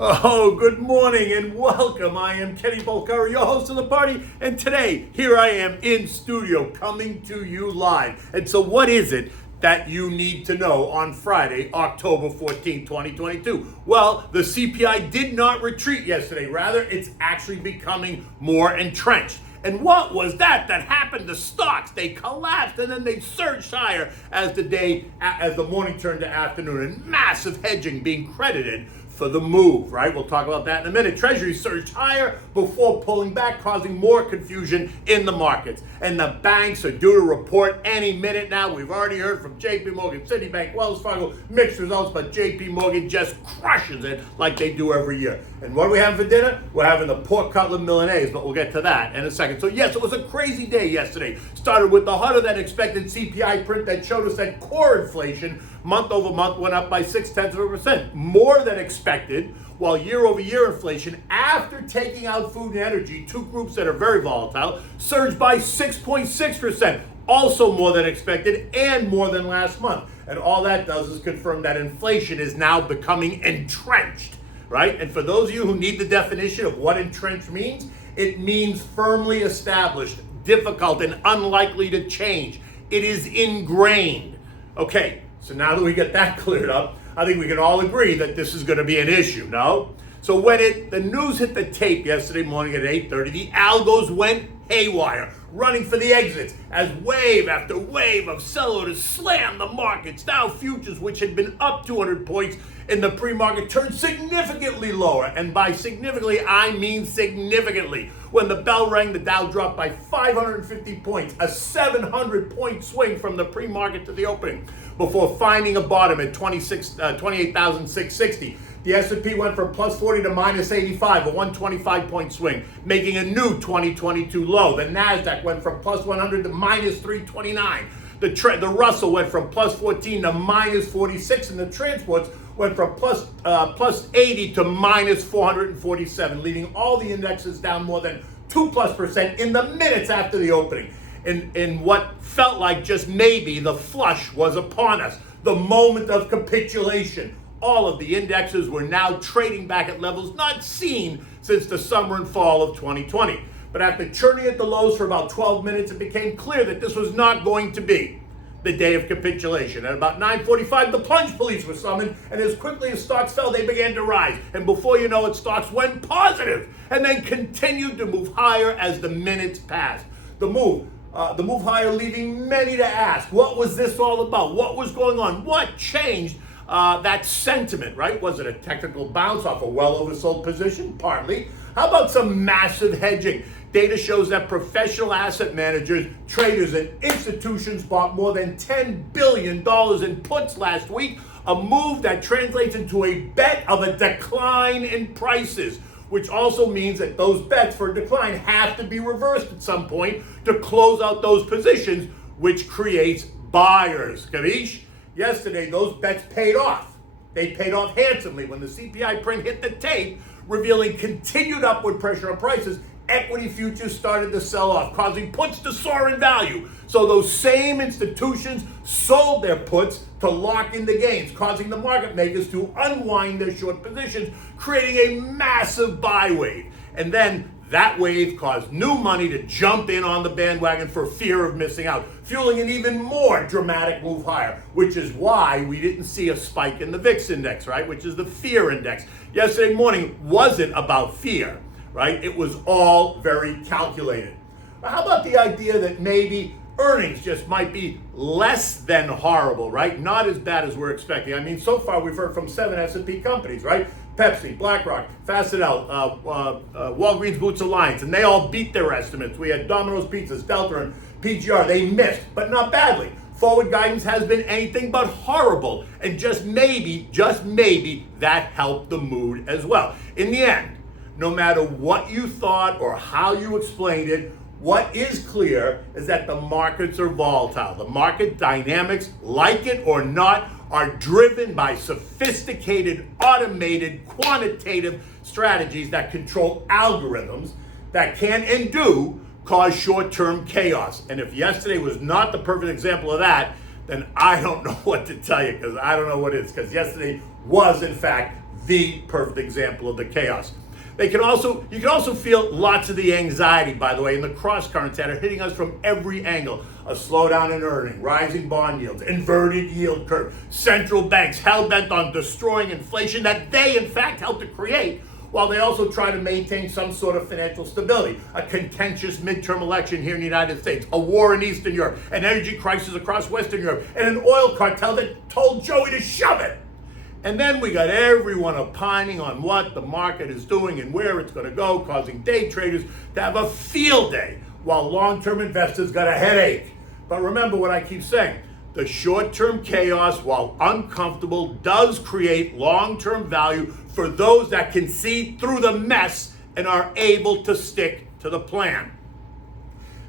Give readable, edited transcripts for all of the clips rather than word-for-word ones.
Oh, good morning and welcome. I am Kenny Bolkara, your host of the party, and today, here I am in studio coming to you live. And so what is it that you need to know on Friday, October 14, 2022? Well, the CPI did not retreat yesterday. Rather, it's actually becoming more entrenched. And what was that happened to stocks? They collapsed and then they surged higher as the morning turned to afternoon, and massive hedging being credited for the move, right? We'll talk about that in a minute. Treasury surged higher before pulling back, causing more confusion in the markets. And the banks are due to report any minute now. We've already heard from JP Morgan, Citibank, Wells Fargo, mixed results, but JP Morgan just crushes it like they do every year. And what are we having for dinner? We're having the Pork Cutlet Milanese, but we'll get to that in a second. So yes, it was a crazy day yesterday. Started with the hotter than expected CPI print that showed us that core inflation month over month went up by 0.6%, more than expected, while year-over-year inflation, after taking out food and energy, two groups that are very volatile, surged by 6.6%, also more than expected and more than last month. And all that does is confirm that inflation is now becoming entrenched, right? And for those of you who need the definition of what entrenched means, it means firmly established, difficult, and unlikely to change. It is ingrained. Okay. So now that we get that cleared up, I think we can all agree that this is going to be an issue, no? So when the news hit the tape yesterday morning at 8:30, the algos went haywire, running for the exits as wave after wave of sell orders slammed the markets. Dow futures, which had been up 200 points in the pre-market, turned significantly lower. And by significantly, I mean significantly. When the bell rang, the Dow dropped by 550 points, a 700-point swing from the pre-market to the opening, before finding a bottom at 28,660. The S&P went from plus 40 to minus 85, a 125-point swing, making a new 2022 low. The NASDAQ went from plus 100 to minus 329. The Russell went from plus 14 to minus 46, and the transports went from plus 80 to minus 447, leaving all the indexes down more than 2+% in the minutes after the opening. In what felt like just maybe the flush was upon us, the moment of capitulation. All of the indexes were now trading back at levels not seen since the summer and fall of 2020. But after churning at the lows for about 12 minutes, it became clear that this was not going to be the day of capitulation. At about 9:45, the plunge police were summoned, and as quickly as stocks fell, they began to rise. And before you know it, stocks went positive and then continued to move higher as the minutes passed. The move higher, leaving many to ask, what was this all about? What was going on? What changed that sentiment, right? Was it a technical bounce off a well oversold position? Partly. How about some massive hedging? Data shows that professional asset managers, traders, and institutions bought more than $10 billion in puts last week, a move that translates into a bet of a decline in prices, which also means that those bets for a decline have to be reversed at some point to close out those positions, which creates buyers. Kavish? Yesterday, those bets paid off. They paid off handsomely when the CPI print hit the tape, revealing continued upward pressure on prices. Equity futures started to sell off, causing puts to soar in value. So those same institutions sold their puts to lock in the gains, causing the market makers to unwind their short positions, creating a massive buy wave. And then that wave caused new money to jump in on the bandwagon for fear of missing out, fueling an even more dramatic move higher, which is why we didn't see a spike in the VIX index, right, which is the fear index. Yesterday morning wasn't about fear, right? It was all very calculated. But how about the idea that maybe earnings just might be less than horrible, right? Not as bad as we're expecting. I mean, so far we've heard from 7 S&P companies, right? Pepsi, BlackRock, Fastenal, Walgreens Boots Alliance, and they all beat their estimates. We had Domino's Pizzas, Delta, and PGR. They missed, but not badly. Forward guidance has been anything but horrible, and just maybe, that helped the mood as well. In the end, no matter what you thought or how you explained it, what is clear is that the markets are volatile. The market dynamics, like it or not, are driven by sophisticated, automated, quantitative strategies that control algorithms that can and do cause short-term chaos. And if yesterday was not the perfect example of that, then I don't know what to tell you, because I don't know what it is, because yesterday was, in fact, the perfect example of the chaos. You can also feel lots of the anxiety, by the way, in the cross currents that are hitting us from every angle. A slowdown in earning, rising bond yields, inverted yield curve, central banks hell-bent on destroying inflation that they, in fact, helped to create, while they also try to maintain some sort of financial stability. A contentious midterm election here in the United States, a war in Eastern Europe, an energy crisis across Western Europe, and an oil cartel that told Joey to shove it. And then we got everyone opining on what the market is doing and where it's going to go, causing day traders to have a field day, while long-term investors got a headache. But remember what I keep saying. The short-term chaos, while uncomfortable, does create long-term value for those that can see through the mess and are able to stick to the plan.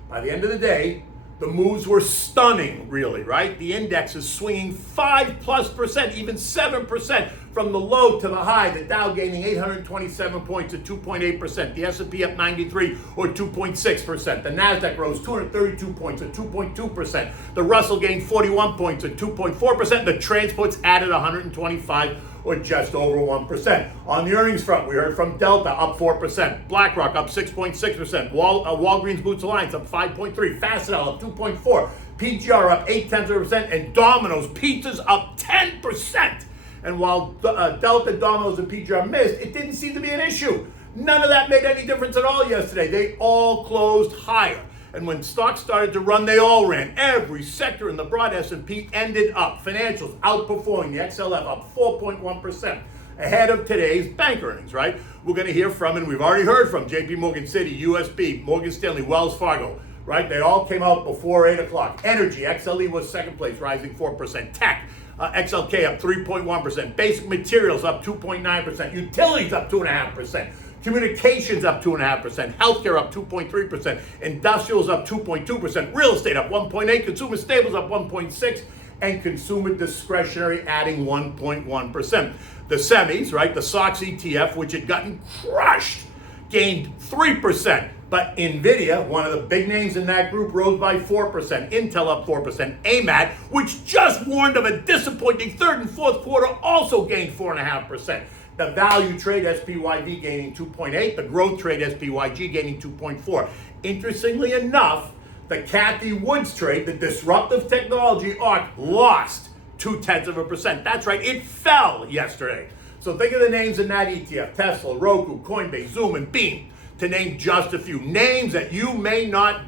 By the end of the day, the moves were stunning, really, right? The index is swinging 5+%, even 7% from the low to the high. The Dow gaining 827 points at 2.8%. The S&P up 93 or 2.6%. The Nasdaq rose 232 points at 2.2%. The Russell gained 41 points at 2.4%. The transports added 125 or just over 1%. On the earnings front, we heard from Delta up 4%, BlackRock up 6.6%, Walgreens Boots Alliance up 5.3%, Fastenal up 2.4%, PGR up 0.8%, and Domino's Pizzas up 10%. And while Delta, Domino's, and PGR missed, it didn't seem to be an issue. None of that made any difference at all yesterday. They all closed higher. And when stocks started to run, they all ran. Every sector in the broad S&P ended up. Financials outperforming, the XLF up 4.1%, ahead of today's bank earnings, right? We're going to hear from, and we've already heard from, JP Morgan, Citi, USB, Morgan Stanley, Wells Fargo, right? They all came out before 8 o'clock. Energy, XLE was second place, rising 4%. Tech, XLK up 3.1%. Basic materials up 2.9%. Utilities up 2.5%. Communications up 2.5%, healthcare up 2.3%, industrials up 2.2%, real estate up 1.8%, consumer staples up 1.6%, and consumer discretionary adding 1.1%. The semis, right, the SOX ETF, which had gotten crushed, gained 3%. But NVIDIA, one of the big names in that group, rose by 4%. Intel up 4%. AMAT, which just warned of a disappointing third and fourth quarter, also gained 4.5%. The value trade SPYV gaining 2.8, the growth trade SPYG gaining 2.4. Interestingly enough, the Cathie Woods trade, the disruptive technology ARC, lost 0.2%. That's right, it fell yesterday. So think of the names in that ETF: Tesla, Roku, Coinbase, Zoom, and Beam, to name just a few. Names that you may not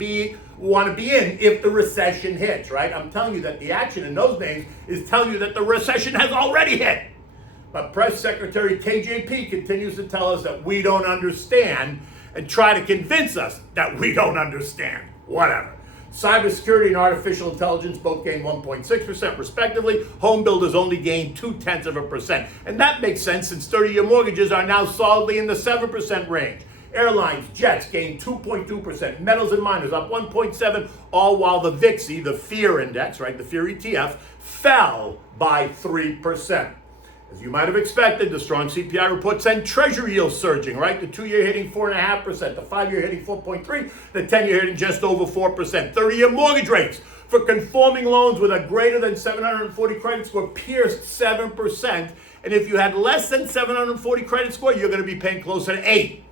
want to be in if the recession hits, right? I'm telling you that the action in those names is telling you that the recession has already hit. But Press Secretary KJP continues to tell us that we don't understand and try to convince us that we don't understand. Whatever. Cybersecurity and artificial intelligence both gained 1.6% respectively. Home builders only gained 0.2%. And that makes sense since 30-year mortgages are now solidly in the 7% range. Airlines, jets gained 2.2%. Metals and miners up 1.7%, all while the VIXI, the fear index, right, the fear ETF, fell by 3%. As you might have expected, the strong CPI report sent Treasury yields surging, right? The 2-year hitting 4.5%, the 5-year hitting 4.3%, the 10-year hitting just over 4%. 30-year mortgage rates for conforming loans with a greater than 740 credit score pierced 7%. And if you had less than 740 credit score, you're going to be paying closer to 8%.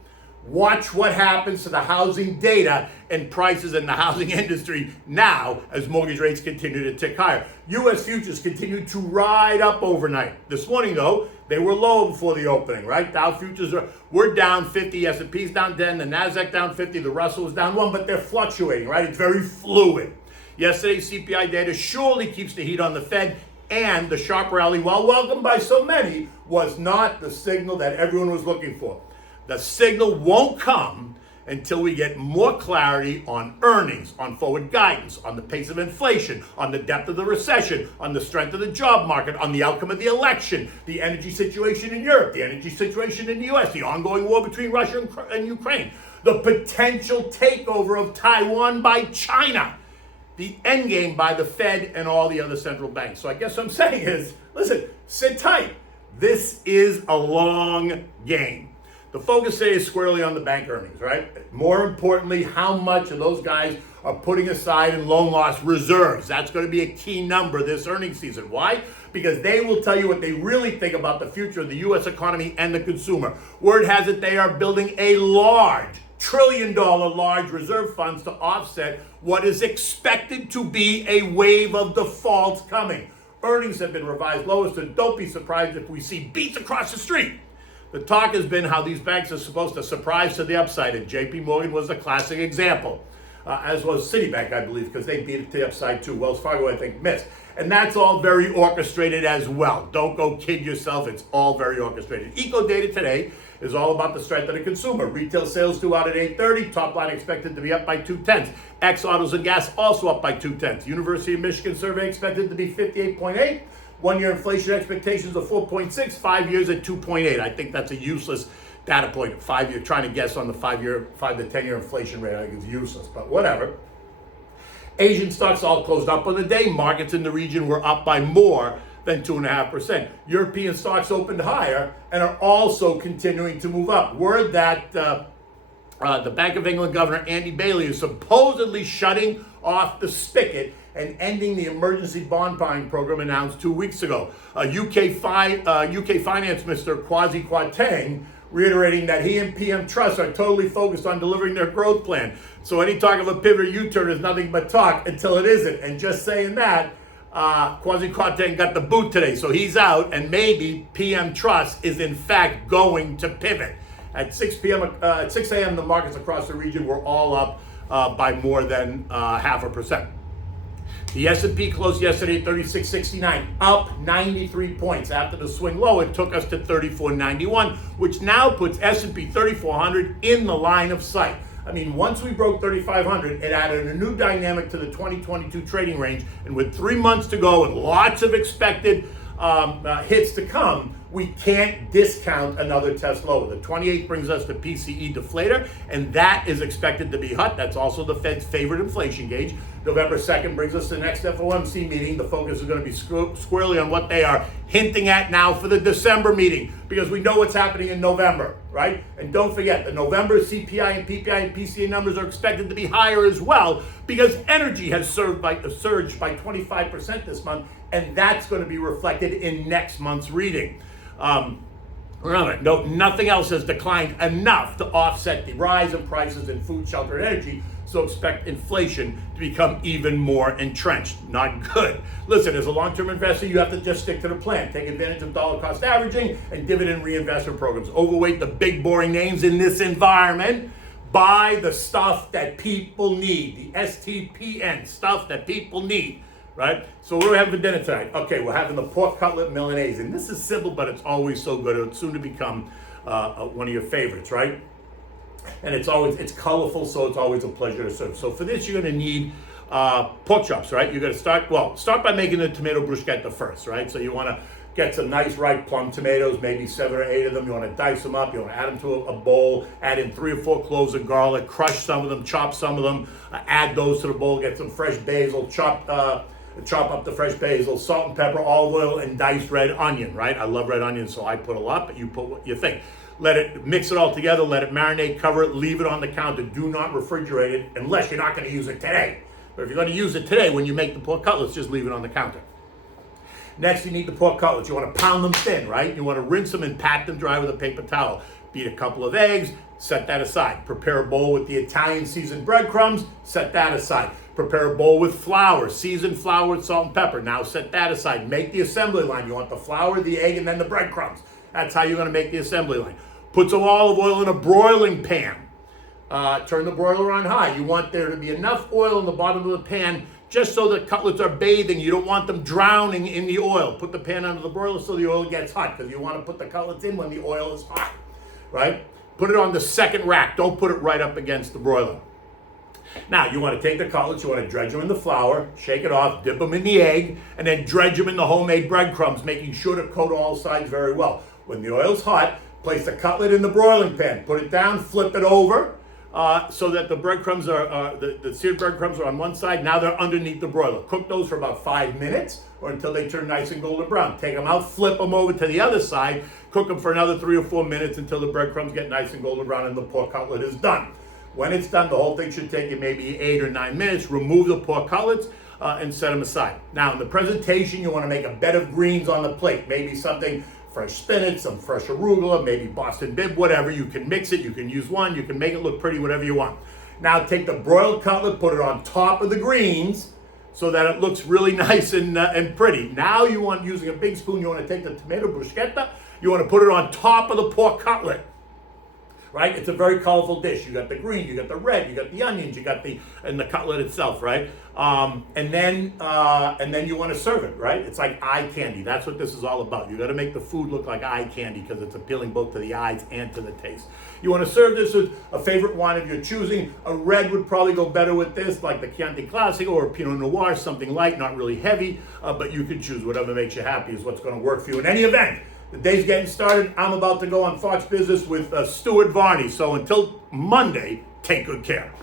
Watch what happens to the housing data and prices in the housing industry now as mortgage rates continue to tick higher. U.S. futures continue to ride up overnight. This morning, though, they were low before the opening, right? Dow futures were down 50, S&P's down 10, the Nasdaq down 50, the Russell was down 1, but they're fluctuating, right? It's very fluid. Yesterday's CPI data surely keeps the heat on the Fed, and the sharp rally, while welcomed by so many, was not the signal that everyone was looking for. The signal won't come until we get more clarity on earnings, on forward guidance, on the pace of inflation, on the depth of the recession, on the strength of the job market, on the outcome of the election, the energy situation in Europe, the energy situation in the U.S., the ongoing war between Russia and Ukraine, the potential takeover of Taiwan by China, the endgame by the Fed and all the other central banks. So I guess what I'm saying is, listen, sit tight. This is a long game. The focus today is squarely on the bank earnings, right? More importantly, how much of those guys are putting aside in loan loss reserves. That's going to be a key number this earnings season. Why? Because they will tell you what they really think about the future of the U.S. economy and the consumer. Word has it they are building a large, trillion-dollar large reserve funds to offset what is expected to be a wave of defaults coming. Earnings have been revised lower, so don't be surprised if we see beats across the street. The talk has been how these banks are supposed to surprise to the upside, and JP Morgan was a classic example, as was Citibank, I believe, because they beat it to the upside too. Wells Fargo, I think, missed. And that's all very orchestrated as well. Don't go kid yourself. It's all very orchestrated. Eco data today is all about the strength of the consumer. Retail sales due out at 8:30. Top line expected to be up by 0.2. Ex autos and gas also up by 0.2. University of Michigan survey expected to be 58.8. 1 year inflation expectations of 4.6. 5 years at 2.8. I think that's a useless data point. 5 year trying to guess on the 5 to 10 year inflation rate. I think is useless, but whatever. Asian stocks all closed up on the day. Markets in the region were up by more than 2.5%. European stocks opened higher and are also continuing to move up. Word that the Bank of England Governor Andy Bailey is supposedly shutting off the spigot and ending the emergency bond buying program announced 2 weeks ago. UK Finance Minister Kwasi Kwarteng reiterating that he and PM Truss are totally focused on delivering their growth plan. So any talk of a pivot or U-turn is nothing but talk until it isn't. And just saying that, Kwasi Kwarteng got the boot today, so he's out, and maybe PM Truss is in fact going to pivot. At 6 a.m., the markets across the region were all up by more than 0.5%. The S&P closed yesterday at 3669, up 93 points. After the swing low, it took us to 3491, which now puts S&P 3400 in the line of sight. I mean, once we broke 3,500, it added a new dynamic to the 2022 trading range. And with 3 months to go and lots of expected hits to come, we can't discount another test lower. The 28th brings us the PCE deflator, and that is expected to be hot. That's also the Fed's favorite inflation gauge. November 2nd brings us to the next FOMC meeting. The focus is going to be squarely on what they are hinting at now for the December meeting, because we know what's happening in November, right? And don't forget, the November CPI and PPI and PCA numbers are expected to be higher as well, because energy has surged by 25% this month, and that's going to be reflected in next month's reading. Remember, nothing else has declined enough to offset the rise in prices in food, shelter, and energy, so expect inflation to become even more entrenched. Not good. Listen, as a long-term investor, you have to just stick to the plan. Take advantage of dollar cost averaging and dividend reinvestment programs. Overweight the big, boring names in this environment. Buy the stuff that people need. The STPN, stuff that people need. Right? So what are we having for dinner tonight? Okay, we're having the Pork Cutlet Milanese. And this is simple, but it's always so good. It's soon to become one of your favorites, right? And it's colorful, so it's always a pleasure to serve. So for this, you're going to need pork chops, right? You're going to start by making the tomato bruschetta first, right? So you want to get some nice ripe plum tomatoes, maybe 7 or 8 of them. You want to dice them up. You want to add them to a bowl, add in 3 or 4 cloves of garlic, crush some of them, chop some of them, add those to the bowl, get some fresh basil, chop up the fresh basil, salt and pepper, olive oil, and diced red onion, right? I love red onion, so I put a lot, but you put what you think. Mix it all together, let it marinate, cover it, leave it on the counter. Do not refrigerate it unless you're not going to use it today. But if you're going to use it today, when you make the pork cutlets, just leave it on the counter. Next, you need the pork cutlets. You want to pound them thin, right? You want to rinse them and pat them dry with a paper towel. Beat a couple of eggs, set that aside. Prepare a bowl with the Italian seasoned breadcrumbs, set that aside. Prepare a bowl with flour, seasoned flour with salt and pepper. Now set that aside. Make the assembly line. You want the flour, the egg, and then the breadcrumbs. That's how you're going to make the assembly line. Put some olive oil in a broiling pan. Turn the broiler on high. You want there to be enough oil in the bottom of the pan just so the cutlets are bathing. You don't want them drowning in the oil. Put the pan under the broiler so the oil gets hot, because you want to put the cutlets in when the oil is hot, right? Put it on the second rack. Don't put it right up against the broiler. Now, you want to take the cutlets, you want to dredge them in the flour, shake it off, dip them in the egg, and then dredge them in the homemade breadcrumbs, making sure to coat all sides very well. When the oil's hot, place the cutlet in the broiling pan. Put it down, flip it over, so that the breadcrumbs the seared breadcrumbs are on one side. Now they're underneath the broiler. Cook those for about 5 minutes, or until they turn nice and golden brown. Take them out, flip them over to the other side, cook them for another 3 or 4 minutes until the breadcrumbs get nice and golden brown and the pork cutlet is done. When it's done, the whole thing should take you maybe 8 or 9 minutes. Remove the pork cutlets and set them aside. Now, in the presentation, you want to make a bed of greens on the plate. Maybe something fresh spinach, some fresh arugula, maybe Boston Bib, whatever. You can mix it. You can use one. You can make it look pretty, whatever you want. Now, take the broiled cutlet, put it on top of the greens so that it looks really nice and pretty. Now, you want, using a big spoon, you want to take the tomato bruschetta. You want to put it on top of the pork cutlet. Right? It's a very colorful dish. You got the green, you got the red, you got the onions, you got the cutlet itself, right? And then you want to serve it, right? It's like eye candy. That's what this is all about. You got to make the food look like eye candy because it's appealing both to the eyes and to the taste. You want to serve this with a favorite wine of your choosing. A red would probably go better with this, like the Chianti Classico or Pinot Noir, something light, not really heavy, but you can choose whatever makes you happy is what's going to work for you in any event. The day's getting started. I'm about to go on Fox Business with Stuart Varney. So until Monday, take good care.